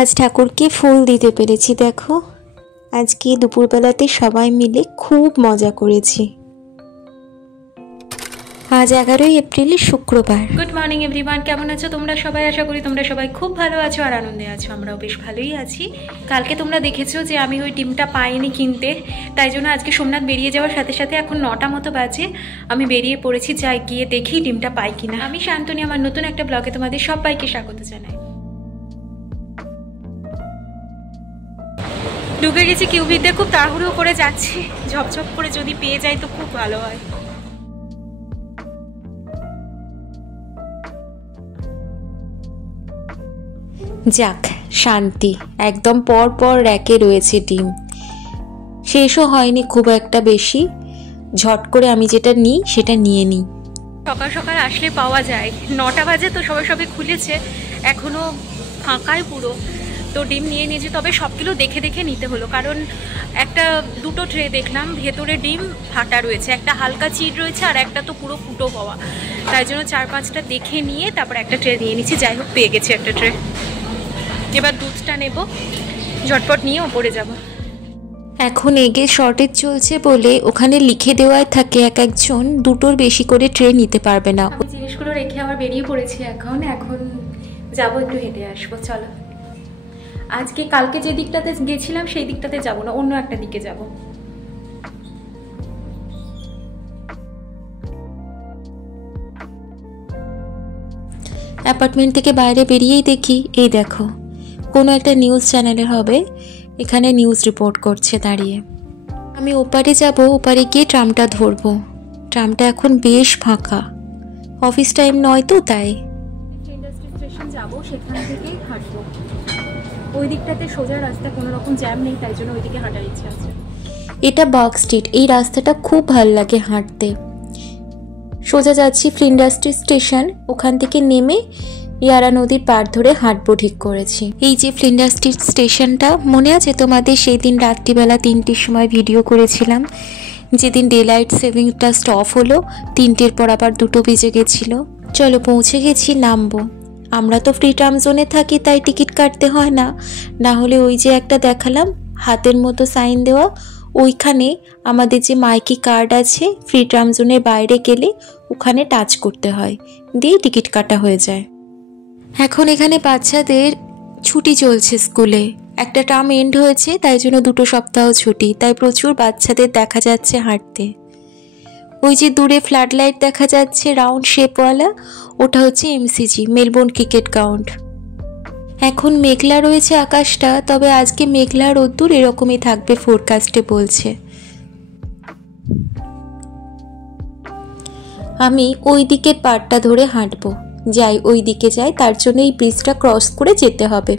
আজ ঠাকুরকে ফুল দিতে পেরেছি। দেখো, আজকে দুপুরবেলাতে সবাই মিলে খুব মজা করেছি। আজ 11 এপ্রিল শুক্রবার। গুড মর্নিং এভরিওয়ান, কেমন আছো তোমরা সবাই? আশা করি তোমরা সবাই খুব ভালো আছো আর আনন্দে আছো। আমরাও বেশ ভালোই আছি। কালকে তোমরা দেখেছো যে আমি ওই ডিমটা পাইনি কিনতে, তাই জন্য আজকে সোমনাথ বেরিয়ে যাওয়ার সাথে সাথে এখন 9টা মতো বাজে, আমি বেরিয়ে পড়েছি, যাই গিয়ে দেখি ডিমটা পাই কিনা। আমি শান্তনী, আমার নতুন একটা ব্লগে তোমাদের সবাইকে স্বাগত জানাই। ঢুকে গেছি কিউবিতে, খুব তাড়াহুড়ো করে যাচ্ছি, ঝপঝপ করে যদি পেয়ে যাই তো খুব ভালো হয়। যাক, শান্তি। একদম পর পর র্যাকে রয়েছে ডিম, শেষও হয়নি খুব একটা বেশি। ঝট করে আমি যেটা নিই সেটা নিয়ে নিই। সকাল সকাল আসলে পাওয়া যায়, 9টা বাজে তো সবাই সবাই খুলেছে, এখনও ফাঁকায় পুরো। তো ডিম নিয়ে নিয়েছি, তবে সবগুলো দেখে দেখে নিতে হলো, কারণ দুটো ট্রে দেখলাম, ভেতরে ডিম ফাটা রয়েছে, একটা হালকা চিড় রয়েছে আর একটা তো পুরো ফুটো পাওয়া। তাই জন্য 4-5টা দেখে নিয়ে তারপর একটা ট্রে নিয়ে নিচ্ছি। যাই হোক, পেয়ে গেছি একটা ট্রে। এবার দুধটা নেব, ঝটপট নিয়ে ওপরে যাব। এখন এগে শর্টেজ চলছে বলে ওখানে লিখে দেওয়াই থাকে এক একজন দুটোর বেশি করে ট্রে নিতে পারবে না। আমি জিনিসগুলো রেখে আবার বেরিয়ে পড়েছি। এখন যাবো, একটু হেঁটে আসবো। চলো, আজকে কালকে যে দিকটাতে গেছিলাম সেই দিকটাতে যাব না, অন্য একটা দিকে যাব। অ্যাপার্টমেন্ট থেকে বাইরে বেরিয়েই দেখি, এই দেখো, কোনো একটা নিউজ চ্যানেলের হবে, এখানে নিউজ রিপোর্ট করছে দাঁড়িয়ে। আমি ওপারে যাব, ওপারে গিয়ে ট্রামটা ধরবো। ট্রামটা এখন বেশ ফাঁকা, অফিস টাইম নয় তো, তাই ইন্ডাস্ট্রি স্টেশন যাব, সেখান থেকেই হাঁটবো। ওই দিকটাতে সোজা রাস্তা, কোনো রকম জ্যাম নেই, তাই জন্য ওইদিকে হাঁটার ইচ্ছে আছে। এটা বাগ স্ট্রিট, এই রাস্তাটা খুব ভালো লাগে হাঁটতে। সোজা যাচ্ছি ইন্ডাস্ট্রি স্টেশন, ওখান থেকে নেমে ইয়ারা নদীর পাড় ধরে হাঁটবো ঠিক করেছি। এই যে ইন্ডাস্ট্রি স্টেশনটা, মনে আছে তোমাদের সেই দিন রাত্রিবেলা 3টের সময় ভিডিও করেছিলাম, যেদিন ডে লাইট সেভিংটা স্টপ হলো, 3টের পর আবার 2টো বেজে গেছিলো। চলো, পৌঁছে গেছি, নামবো। আমরা তো ফ্রি ট্রাম জোনে থাকি, তাই টিকিট কাটতে হয় না, না হলে ওই যে একটা দেখালাম হাতের মতো সাইন দেওয়া, ওইখানে আমাদের যে মাইকি কার্ড আছে, ফ্রি ট্রাম জোনের বাইরে গেলে ওখানে টাচ করতে হয়, দিয়ে টিকিট কাটা হয়ে যায়। এখন এখানে বাচ্চাদের ছুটি চলছে স্কুলে, একটা টার্ম এন্ড হয়েছে, তাই জন্য 2 সপ্তাহ ছুটি, তাই প্রচুর বাচ্চাদের দেখা যাচ্ছে হাঁটতে। ওই যে দূরে ফ্লাড লাইট দেখা যাচ্ছে রাউন্ড শেপওয়ালা, ওটা হচ্ছে এমসিজি, মেলবোর্ন ক্রিকেট গ্রাউন্ড। এখন মেঘলা রয়েছে আকাশটা, তবে আজকে মেঘলা রোদ্দুর এরকমই থাকবে ফোরকাস্টে বলছে। আমি ওই দিকের পাড়টা ধরে হাঁটবো, যাই ওই দিকে যাই, তার জন্য এই ব্রিজটা ক্রস করে যেতে হবে।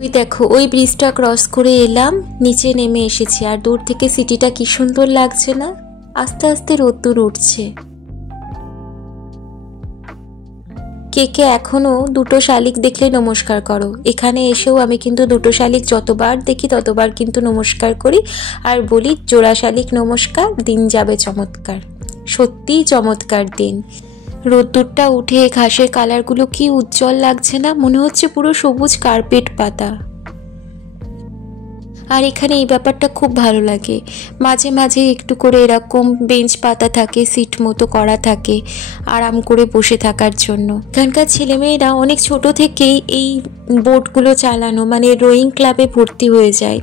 ওই দেখো, ওই ব্রিজটা ক্রস করে এলাম, নিচে নেমে এসেছি, আর দূর থেকে সিটিটা কি সুন্দর লাগছে না? আস্তে আস্তে রোদ্দুর উঠছে। কে কে এখনো 2টো শালিক দেখলে নমস্কার করো? এখানে এসেও আমি কিন্তু 2টো শালিক যতবার দেখি ততবার কিন্তু নমস্কার করি, আর বলি জোড়া শালিক নমস্কার, দিন যাবে চমৎকার। সত্যিই চমৎকার দিন। রোদ্দুরটা উঠে ঘাসের কালারগুলো কি উজ্জ্বল লাগছে না? মনে হচ্ছে পুরো সবুজ কার্পেট পাতা। আর এখানে এই ব্যাপারটা খুব ভালো লাগে, মাঝে মাঝে একটু করে এরকম বেঞ্চ পাতা থাকে, সিট মতো করা থাকে আরাম করে বসে থাকার জন্য। এখানকার ছেলেমেয়েরা অনেক ছোট থেকেই এই বোটগুলো চালানো, মানে রোয়িং ক্লাবে ভর্তি হয়ে যায়।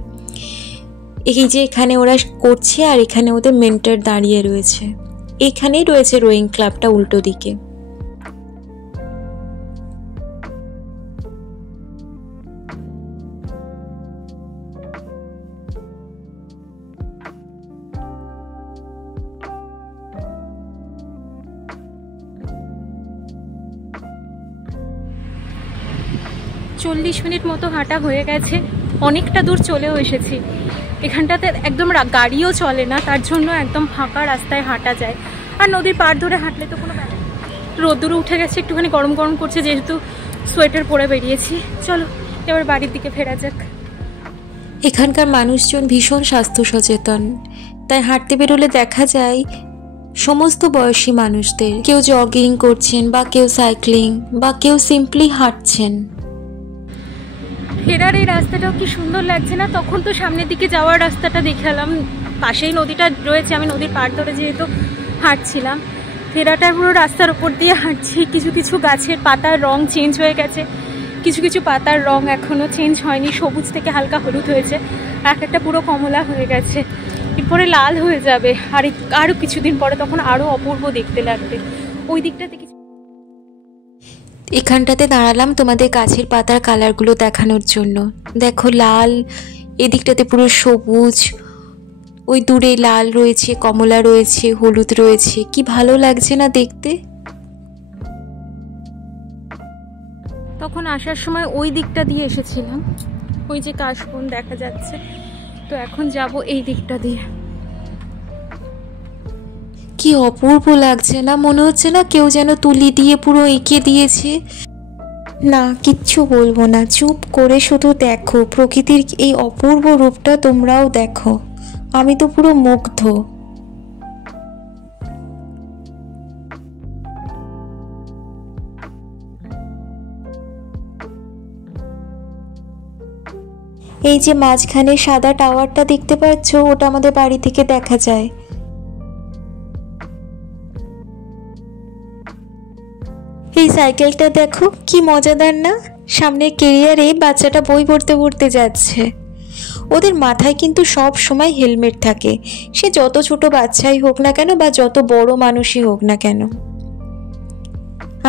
এই যে এখানে ওরা করছে, আর এখানে ওদের মেন্টর দাঁড়িয়ে রয়েছে, এখানেই রয়েছে রোয়িং ক্লাবটা উল্টো দিকে। চল্লিশ মিনিট মতো হাঁটা হয়ে গেছে, অনেকটা দূর চলেও এসেছি। এখানটাতে একদম গাড়িও চলে না, তার জন্য একদম ফাঁকা রাস্তায় হাঁটা যায়। আর নদীর পাড় ধরে হাঁটলে তো কোনো ব্যাপার। রোদ্দুর উঠে গেছে, একটুখানি গরম গরম করছে, যেহেতু সোয়েটার পরে বেরিয়েছি। চলো এবার বাড়ির দিকে ফেরা যাক। এখানকার মানুষজন ভীষণ স্বাস্থ্য সচেতন, তাই হাঁটতে বেরোলে দেখা যায় সমস্ত বয়সী মানুষদের, কেউ জগিং করছেন বা কেউ সাইক্লিং বা কেউ সিম্পলি হাঁটছেন। ফেরার এই রাস্তাটাও কি সুন্দর লাগছে না? তখন তো সামনের দিকে যাওয়ার রাস্তাটা দেখালাম, পাশেই নদীটা রয়েছে, আমি নদীর পাড় ধরে যেহেতু হাঁটছিলাম। ফেরাটার পুরো রাস্তার ওপর দিয়ে হাঁটছি। কিছু কিছু গাছের পাতার রং চেঞ্জ হয়ে গেছে, কিছু কিছু পাতার রং এখনও চেঞ্জ হয়নি, সবুজ থেকে হালকা হলুদ হয়েছে, এক একটা পুরো কমলা হয়ে গেছে, এরপরে লাল হয়ে যাবে, আরও কিছুদিন পরে তখন আরও অপূর্ব দেখতে লাগবে। ওই দিকটাতে কিছু এখানটাতে দাঁড়ালাম তোমাদের গাছের পাতার কালারগুলো দেখানোর জন্য। দেখো লাল, এদিকটাতে পুরো সবুজ, ওই দূরে লাল রয়েছে, কমলা রয়েছে, হলুদ রয়েছে, কি ভালো লাগছে না দেখতে। তখন আসার সময় ওই দিকটা দিয়ে এসেছিলাম, ওই যে কাশবন দেখা যাচ্ছে, তো এখন যাব এই দিকটা দিয়ে। কি অপূর্ব লাগছে না? মনে হচ্ছে না কেউ যেন তুলি দিয়ে পুরো এঁকে দিয়েছে। না, কিচ্ছু বলবো না, চুপ করে শুধু দেখো প্রকৃতির এই অপূর্ব রূপটা, তোমরাও দেখো। আমি তো পুরো মুগ্ধ। এই যে মাঝখানে সাদা টাওয়ারটা দেখতে পাচ্ছ, ওটা আমাদের বাড়ি থেকে দেখা যায়। এই সাইকেলটা দেখো কি মজাদার না? সামনে কেরিয়ারে বাচ্চাটা বই পড়তে পড়তে যাচ্ছে। ওদের মাথায় কিন্তু সব সময় হেলমেট থাকে, সে যত ছোট বাচ্চাই হোক না কেন বা যত বড় মানুষই হোক না কেন।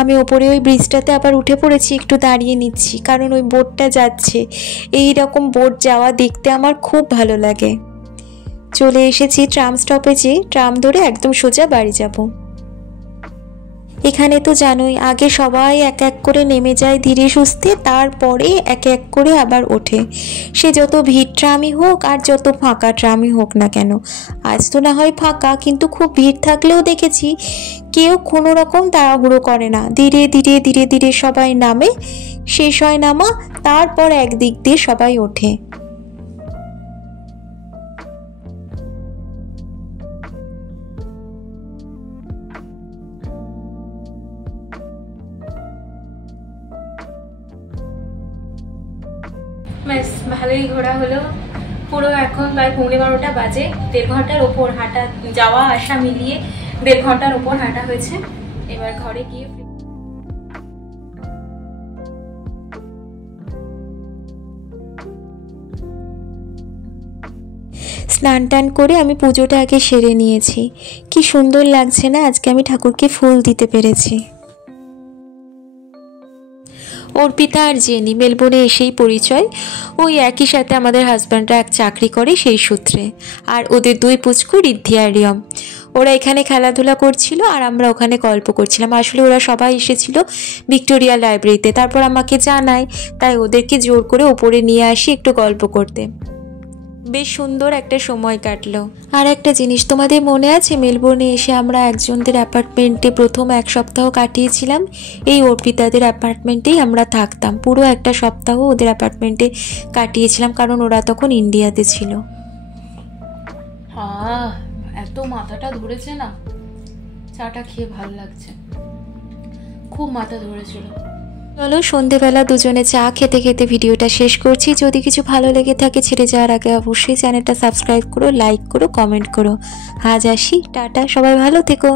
আমি ওপরে ওই ব্রিজটাতে আবার উঠে পড়েছি, একটু দাঁড়িয়ে নিচ্ছি, কারণ ওই বোটটা যাচ্ছে। এই রকম বোট যাওয়া দেখতে আমার খুব ভালো লাগে। চলে এসেছি ট্রাম স্টপেজে, ট্রাম ধরে একদম সোজা বাড়ি যাব। এখানে তো জানোই, আগে সবাই এক এক করে নেমে যায় ধীরে সুস্থে, তারপরে এক এক করে আবার ওঠে। সে যত ভিড় ট্রামই হোক আর যত ফাঁকা ট্রামই হোক না কেন। আজ তো না হয় ফাঁকা, কিন্তু খুব ভিড় থাকলেও দেখেছি কেউ কোনো রকম তাড়াহুড়ো করে না, ধীরে ধীরে ধীরে ধীরে সবাই নামে, শেষ হয় নামা, তারপর একদিক দিয়ে সবাই ওঠে। ব্যাস, ভালোই ঘোরা হলো। পুরো এখন প্রায় 11:30 বাজে। 1.5 ঘন্টার ওপর হাঁটা, যাওয়া আসা মিলিয়ে 1.5 ঘন্টার ওপর হাঁটা হয়েছে। এবার ঘরে গিয়ে স্নান টান করে আমি পুজোটা আগে সেরে নিয়েছি। কি সুন্দর লাগছে না? আজকে আমি ঠাকুরকে ফুল দিতে পেরেছি। অর্পিতা আর জেনি মেলবোর্নে এসেই পরিচয়, ওই একই সাথে আমাদের হাজব্যান্ডরা এক চাকরি করে সেই সূত্রে। আর ওদের দুই পুচকু ঋদ্ধি আর রিয়ম, ওরা এখানে খেলাধুলা করছিল আর আমরা ওখানে গল্প করছিলাম। আসলে ওরা সবাই এসেছিল ভিক্টোরিয়া লাইব্রেরিতে, তারপর আমাকে জানায়, তাই ওদেরকে জোর করে ওপরে নিয়ে আসি একটু গল্প করতে। বেশ সুন্দর একটা সময় কাটলো। আর একটা জিনিস তোমাদের মনে আছে, মেলবোর্নে এসে আমরা একজনদের অ্যাপার্টমেন্টে প্রথম 1 সপ্তাহ কাটিয়েছিলাম। এই অর্পিতাদের অ্যাপার্টমেন্টেই আমরা থাকতাম, পুরো একটা সপ্তাহ ওদের অ্যাপার্টমেন্টে কাটিয়েছিলাম, কারণ ওরা তখন ইন্ডিয়াতে ছিল। এত মাথাটা ধরেছে না, চাটা খেয়ে ভালো লাগছে, খুব মাথা ধরেছিল। চলো সন্ধেবেলা দুজনে চা খেতে খেতে ভিডিওটা শেষ করছি। যদি কিছু ভালো লেগে থাকে ছেড়ে যাওয়ার আগে অবশ্যই চ্যানেলটা সাবস্ক্রাইব করো, লাইক করো, কমেন্ট করো। আজ আসি, টাটা, সবাই ভালো থেকো।